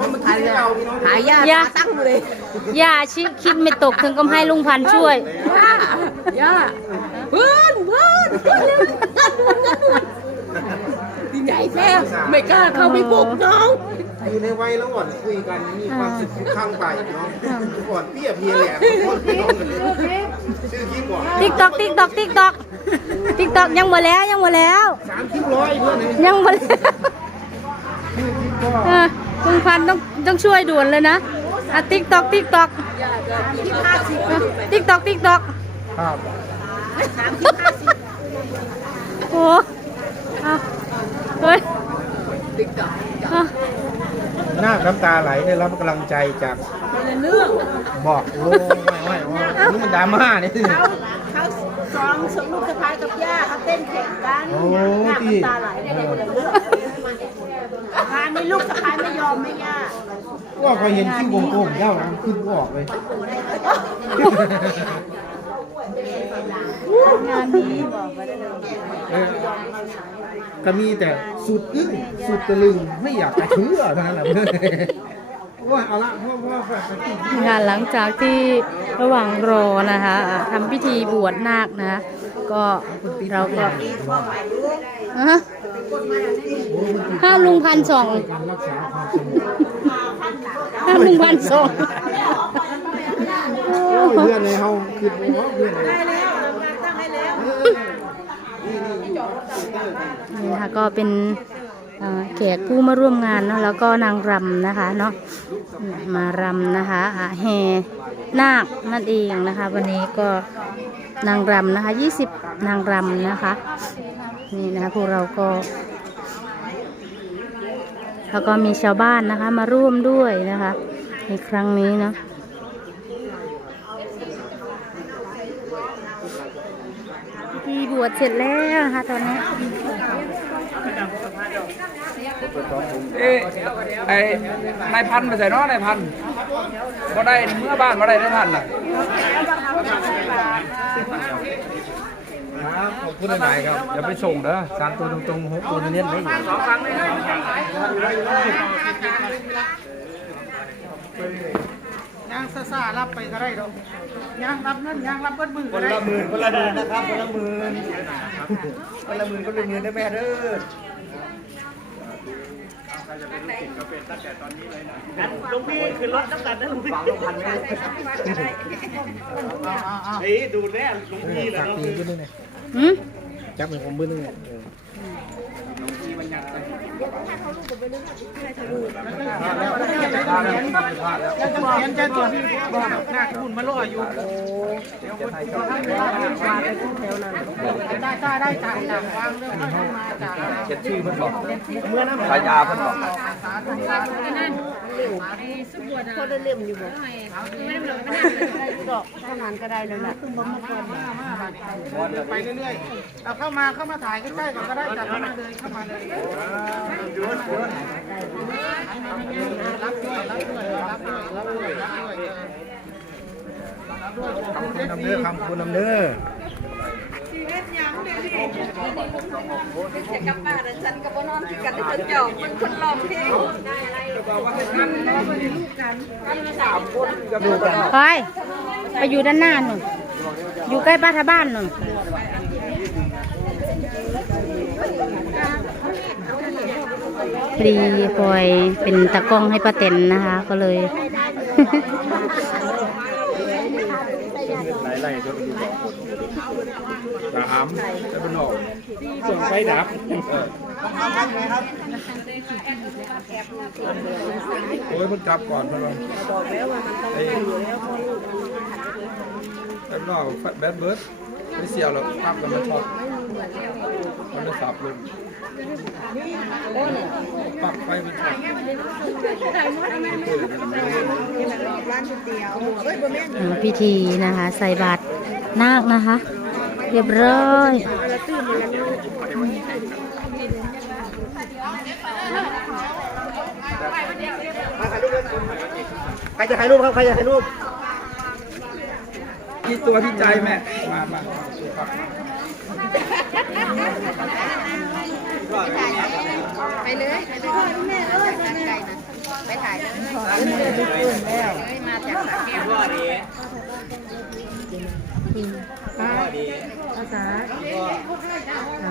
มันทันแล้วหายาย่าตั้งเลยย่าชิคิดไม่ตกถึงก็ให้ลุงพันธุ์ช่วย ย่าย่าเพื่อนเพื่อนเพื่อนเร็วดีใจแท้ไม่กล้าเข้าไปปลุกน้องอยู่ในวัยระหว่างคุยกันมีความสุขทุกครั้งไปเนาะก่อนเปี้ยเพียแหลมคนน้องกันเลยชื่อคลิปบอกติ๊กตอกติ๊กตอกติ๊กตอกติ๊กตอกยังหมดแล้วยังหมดแล้วสามคลิปร้อยเพื่อนเลยยังหมดแล้วชื่อค ลิปก็เออลุงพันธุ์ต้องต้องช่วยด่วนเลยนะอะติ๊กตอกติ๊กตอกติ๊กตอกติ๊กตอกครับโอ้เอาเฮ้ยเอาหน้าน้ำตาไหลได้รับกำลังใจจากบอกโอ้ไม่ไม่ไม่นี่มันดราม่าเนี่ยเขาเขา ซ้อมสลูกสะพายกับย่าเขาเต้นแข่งกันโอ้หน้าที่ตาไหลเลยคนละเรื่องงานนี้ลูกสะพายไม่ยอมไม่ย่าว่าก็เห็นคิ้วโกงๆเย้านะขึ้นออกเลย งานนี้บอกมาได้เลยเออก็มีแต่สุดอึ้งสุดตะลึงไม่อยากจะเชื่อเท่านั้นแหละ ว่าเอาละเพราะว่าแบบค่ะหลังจากที่ ระหว่างรอนะคะอะทำพิธีบวชนาคนะก็เราก็ฮะห้ามลุงพันสองห้ามลุงพันสองเพื่อนในเฮาคือเนาะเพื่อนในนี่ค่ะก็เป็น แขกผู้มาร่วมงานเนาะแล้วก็นางรำนะคะเนาะมารำนะคะอะแห่นาคนั่นเองนะคะ วันนี้ก็นางรำนะคะ20 นางรำนะคะนี่นะคะพวกเราก็ แล้วก็มีชาวบ้านนะคะมาร่วมด้วยนะคะในครั้งนี้เนาะพิธีบวชเสร็จแล้วนะคะตอนนี้ เอ้ยไอ้นายพันธุ์มาใส่เนาะนายพันธุ์บ่ได้เมื่อบ้านบ่ได้นายพันธุ์น่ะครับขอบคุณหลายๆครับอย่าไปส่งเด้อสามตัวตรงๆหกตัวเน้นๆได้อยู่สองครั้งเลยย่างซ่าๆรับไปก็ได้ดอกย่างรับนั่นย่างรับเบิดมือคนละหมื่นคนละหมื่นนะครับคนละหมื่นคนละหมื่นคนละเงินได้แม่เด้อ ลุงพี่ขึ้นรถน้ำกันนะลุงพี่ฟังลุงพันไม่เฮ้ยดูแน่ลุงพี่เหรอฝากตีขึ้นนึงเนี่ยหืมจับเหมือนผมเบิ้ลนึงเนี่ยเออเขียนใจตัวที่บอกหน้าคุณมาล่ออยู่ไได้ได้ได้จากจากวางเรื่องเข้ามาจากเช็ดชื่อพื่นบอกเมื่อนั้นฉายาพื่อนบอกนั่นไอ้สุบวนะคนเล่มอยู่บ่เล่มเลยไม่น่าเลยดอกขนาดก็ได้เลยแหนะไปเรื่อยๆเข้ามาเข้ามาถ่ายใกล้ๆก็ได้จับเข้ามาเลยเข้ามาเลยรับด้วยรับด้วยรับด้วยรับด้วยรับด้วยคำคุณน้ำเนื้อคำคุณน้ำเนื้อ ด้อไปไปอยู่ด้านหน้าหน่อยอยู่ใกล้บ้านทบ้านหน่อยพอดีปอยเป็นตากล้องให้ป้าเต็นนะคะ ก็เลย สามจะเป็นออกส่ง ไฟดับโอ้ยมันจับก่อนมันไอ้แบนอกแบดเบิร์ดไม่เสียวหรอกพับกันมันชอบมันจะสับลงปักไปเป็นช็อตอ่าพิธีนะคะ ใส่บาตรนาคนะคะ เรียบร้อย ใครจะถ่ายรูปครับ ใครจะถ่ายรูปที่ตัวที่ใจแม่ มามาไปเลยไปเลยแม่เอ้ยไปถ่ายเลยมาจากสระแก้ว ภาษา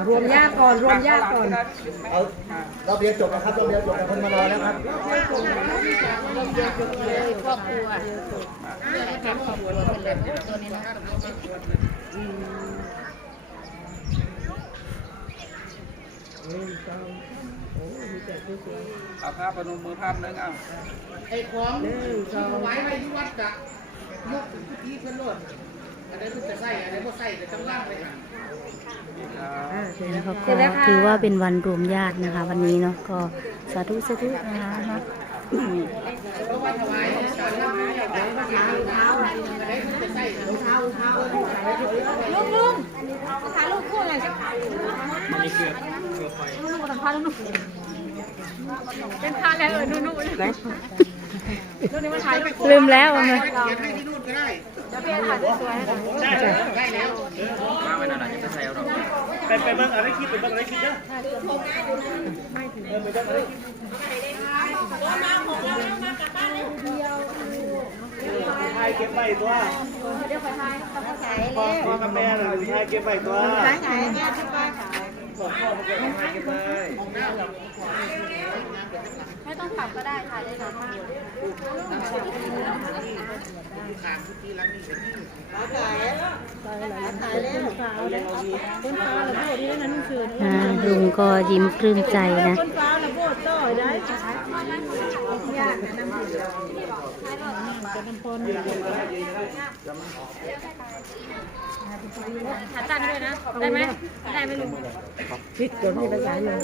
รวมญาติก่อนรวมญาติก่อนเอาเราเรียนจบแล้วครับเราเรียนจบแล้วคนมารอแล้วครับเลยครอบครัวเพื่อให้แคมป์ครอบครัวเป็นแบบตัวนี้นะเอาผ้าประนมมือพันหนึงเอาไอ้ของที่ไว้ไว้ที่วัดกะยกถึงที่เพิ่นโลด อันนี้มันจะใส่อันนี้บ่ใส่แต่ต้องล่างเลยค่ะนะคะก็ถือว่าเป็นวันรวมญาตินะคะ วันนี้เนาะก็สาธุสาธุนะคะเนาะอืมลุงลุงถ่ายรูปคู่หน่อยสิลุงลุงสัมภาษณ์ลุงเป็นพาแล้วเออนู่นนู่นนู่นนี่มันถ่ายรูปลืมแล้วเอามาเขียนให้ที่นู่นก็ได้เดี๋ยวพี่ถ่ายสวยๆให้หน่อยได้ได้แล้วมาไว้นานๆจะไปใส่เอาดอกไปไปเบิ่งอะไรคลิปไปเบิ่งอะไรคลิปเด้อถ่ายเก็บไว้ตัวพ่อพ่อกับแม่น่ะถ่ายเก็บไว้ตัวถ่ายแม่ที่บ้า นพ่อพ่อกับแม่ถ่ายเก็บไว้ไม่ต้องปรับก็ได้ถ่ายได้เลยอ่าลุงก็ยิ้มปลื้มใจนะ ถ่ายตั้งด้วยนะ ได้ไหมได้ไหมลุงพิดกดให้ภาษาหน่อย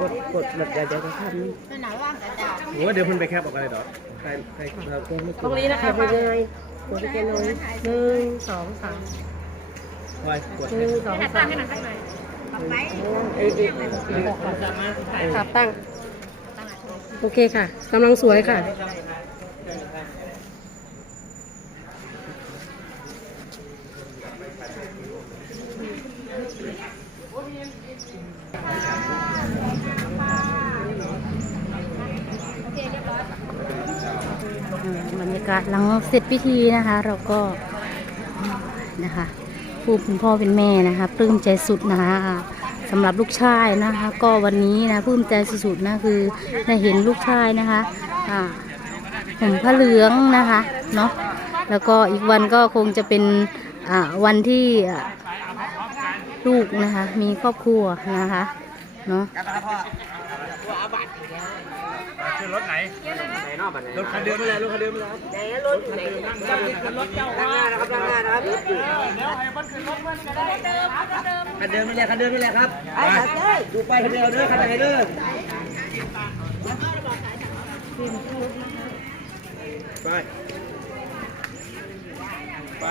กดกดแบบเดี๋ยวจะทำเป็นหนาว่างแต่จ่าโอ้เดี๋ยวเพิ่นไปแคปออกอะไรดอกใครใครเราตัวไม่ตรงนี้นะคะไปเลยกดไปเลยหนึ่งสองสามไปกดหนึ่งสองถ่ายสาตั้งมให้หน่อยสักหน่อยเอ้ยเอ้ยครับตั้ง โอเคค่ะกำลังสวยค่ะ อืมบรรยากาศหลังเสร็จพิธีนะคะ เราก็นะคะผู้เป็นพ่อเป็นแม่นะคะปลื้มใจสุดนะคะสำหรับลูกชายนะคะ ก็วันนี้นะปลื้มใจสุดๆนะคือได้เห็นลูกชายนะคะอ่าห่มผ้าเหลืองนะคะเนาะแล้วก็อีกวันก็คงจะเป็นวันที่ลูกนะคะ มีครอบครัวนะคะเนาะ รถคันเดิมไม่แล้วรถคันเดิมไม่แล้วไหนรถไหนรถเจ้าข้างหน้านะครับข้างหน้านะครับเดี๋ยวให้มันขึ้นรถมันก็ได้คันเดิมไม่แล้วคันเดิมไม่แล้วครับไปดูไปคันเดิมเด้อคันไหนเด้อไป